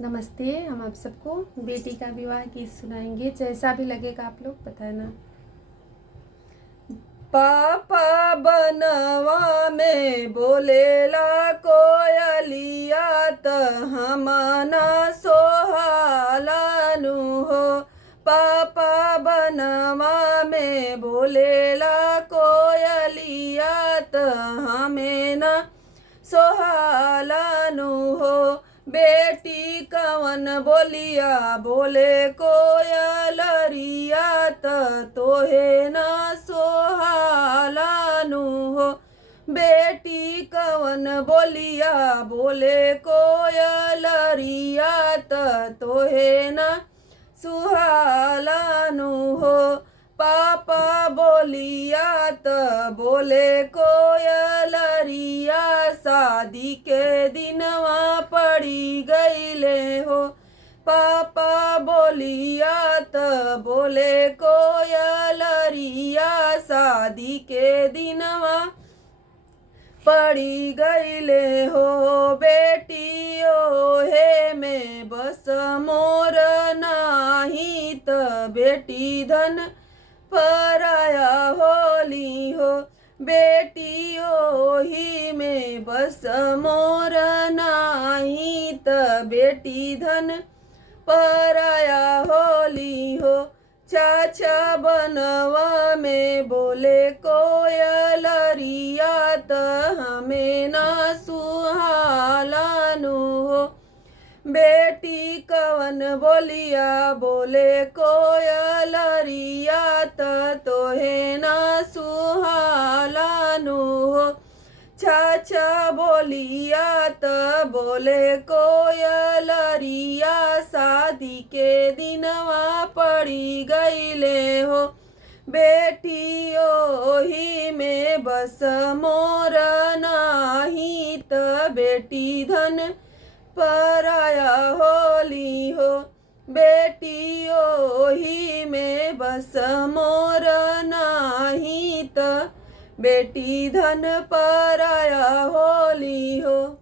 नमस्ते। हम आप सबको बेटी का विवाह गीत सुनाएंगे। जैसा भी लगेगा आप लोग बताना। पापा बनवा में बोलेला कोयलिया त हमना सोहालानु हो। पापा बनवा में बोलेला कोयलिया त हमें न सोहालानु हो। बेटी कवन बोलिया बोले कोयलरिया त तोहे न सोहालानु हो। बेटी कवन बोलिया बोले कोयलरिया त तोहे न सुहालानु हो। पापा बोलिया त बोले कोयलरिया शादी के दिनवा पड़ी गईले हो। पापा बोलिया त बोले कोयलरिया शादी के दिनवा पड़ी गईले हो। बेटी ओहे में बस मोर नाही त बेटी धन पराया होली हो। बेटी ओही में बस मोर नाही त बेटी धन पराया होली हो। चाचा बनवा में बोले कोयलरिया त हमें न सुहालानु हो। बेटी कवन बोलिया बोले कोयलरिया त तोहे न सुहालानु हो। चाचा बोलिया त बोले कोयलरिया शादी के दिनवा पड़ी गईले हो। बेटी ओही में बस मोर नाही त बेटी धन पराया होली हो। बेटी ओही में बस मोर नाही त बेटी धन पराया होली हो।